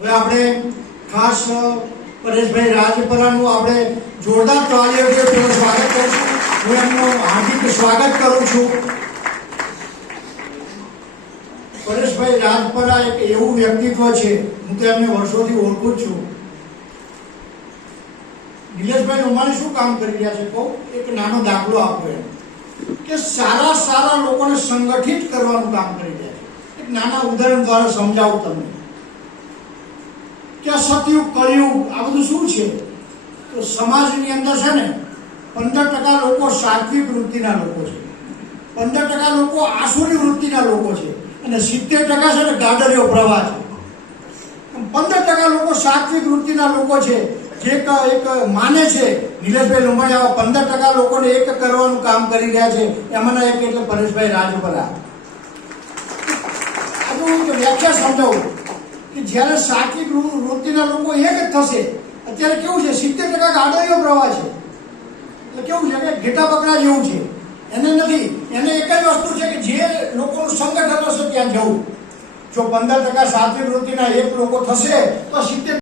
હવે આપણે ખાસ પરેશભાઈ રાજપરાનું આપણે જોરદાર તાળીઓથી તેનું સ્વાગત કરું છું. હું એમનું હાર્દિક સ્વાગત કરું છું. પરેશભાઈ રાજપરા એક એવું વ્યક્તિત્વ છે, હું તો એમને વર્ષોથી ઓળખું જ છું. નિલેશભાઈ રૂમાણી શું કામ કરી રહ્યા છે કહું, એક નાનો દાખલો આપો એમ કે સારા લોકોને સંગઠિત કરવાનું કામ કરી રહ્યા છે. એક નાના ઉદાહરણ દ્વારા સમજાવું તમને કે સતયુગ કળિયુગ આ બધું શું છે. તો સમાજની અંદર છે ને 15% લોકો સાત્વિક વૃત્તિના લોકો છે, 15% લોકો આસુરી વૃત્તિના લોકો છે અને 70% છે ને ગાડરિયો પ્રવાહ છે. 15% લોકો સાત્વિક વૃત્તિના લોકો છે જે એક માને છે નિલેશભાઈ રૂમાણી આવા 15% લોકોને એક કરવાનું કામ કરી રહ્યા છે. એમાંના એક એટલે પરેશભાઈ રાજપરા. હું વ્યાખ્યા સમજાવું કે જ્યારે સાત્વિક વૃત્તિના લોકો એક જ થશે, અત્યારે કેવું છે 70% ગાડરિયો પ્રવાહ છે, એટલે કેવું છે કે ઘેટા બકરા જેવું છે. એને નથી, એને એક જ વસ્તુ છે કે જે લોકોનું સંગઠન હશે ત્યાં જવું. જો 15% સાત્વિક વૃત્તિના એક લોકો થશે તો 70